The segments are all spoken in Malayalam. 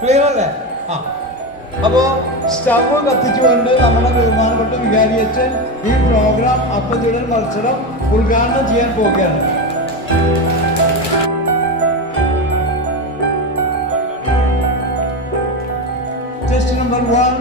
ക്ലിയർ അല്ലേ? ആ. അപ്പോ സ്റ്റവ് കത്തിച്ചുകൊണ്ട് നമ്മുടെ ബഹുമാനപ്പെട്ട വികാരി അച്ഛൻ ഈ പ്രോഗ്രാം അപ്പച്ചുടൻ മത്സരം ഉദ്ഘാടനം ചെയ്യാൻ പോവുകയാണ്. ടെസ്റ്റ് നമ്പർ വൺ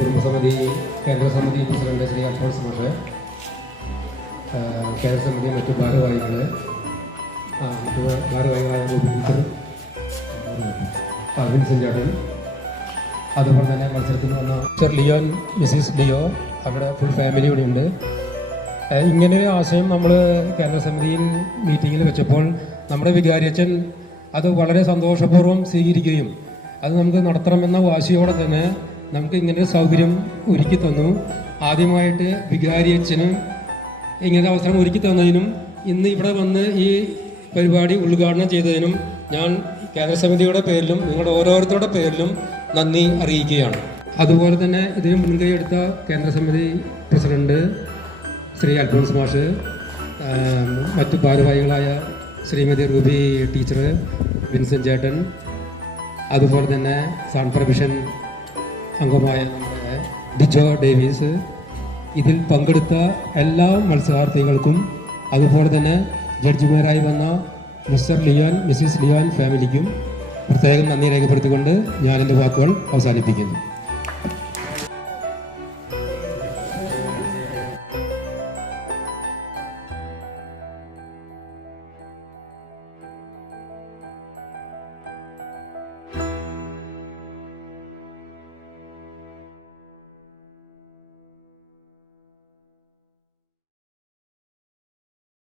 കുടുംബസമിതി കേന്ദ്രസമിതി പ്രസിഡന്റ് ശ്രീ അൽഫോൺസ് മാഷ് കേന്ദ്രസമിതി കേന്ദ്ര സമിതി മറ്റു ഭാരവാഹികൾ മറ്റു ഭാരവാഹികളായ ഗോപി ടീച്ചർ ആ, വിൻസെന്റ് ചേട്ടൻ അതുപോലെ തന്നെ മത്സരത്തിന് വന്ന സർ ലിയോൻ മിസ്സിസ് ലിയോ അവിടെ ഫുൾ ഫാമിലി ഇവിടെ ഉണ്ട്. ഇങ്ങനെ ഒരു ആശയം നമ്മൾ കേന്ദ്രസമിതിയിൽ മീറ്റിങ്ങിൽ വെച്ചപ്പോൾ നമ്മുടെ വികാരിയച്ഛൻ അത് വളരെ സന്തോഷപൂർവം സ്വീകരിക്കുകയും അത് നമുക്ക് നടത്തണമെന്ന വാശിയോടെ തന്നെ നമുക്ക് ഇങ്ങനെ സൗകര്യം ഒരുക്കി തന്നു. ആദ്യമായിട്ട് വികാരിയച്ഛനും ഇങ്ങനെ അവസരം ഒരുക്കി തന്നതിനും ഇന്ന് ഇവിടെ വന്ന് ഈ പരിപാടി ഉദ്ഘാടനം ചെയ്തതിനും ഞാൻ കേന്ദ്ര സമിതിയുടെ പേരിലും നിങ്ങളുടെ ഓരോരുത്തരുടെ പേരിലും നന്ദി അറിയിക്കുകയാണ്. അതുപോലെ തന്നെ ഇതിന് മുൻകൈ എടുത്ത കേന്ദ്ര സമിതി പ്രസിഡന്റ് ശ്രീ അൽഫോൺസ് മാഷ് മറ്റു ഭാരവാഹികളായ ശ്രീമതി റൂബി ടീച്ചർ വിൻസെന്റ് ചേട്ടൻ അതുപോലെ തന്നെ സൺ പ്രവിഷൻ അംഗമായ നമ്മുടെ ഡിജോ ഡേവീസ് ഇതിൽ പങ്കെടുത്ത എല്ലാ മത്സരാർത്ഥികൾക്കും അതുപോലെ തന്നെ ജഡ്ജിമാരായി വന്ന മിസ്റ്റർ ലിയോൻ മിസ്സിസ് ലിയോൻ ഫാമിലിക്കും പ്രത്യേകം നന്ദി രേഖപ്പെടുത്തിക്കൊണ്ട് ഞാൻ എന്റെ വാക്കുകൾ അവസാനിപ്പിക്കുന്നു.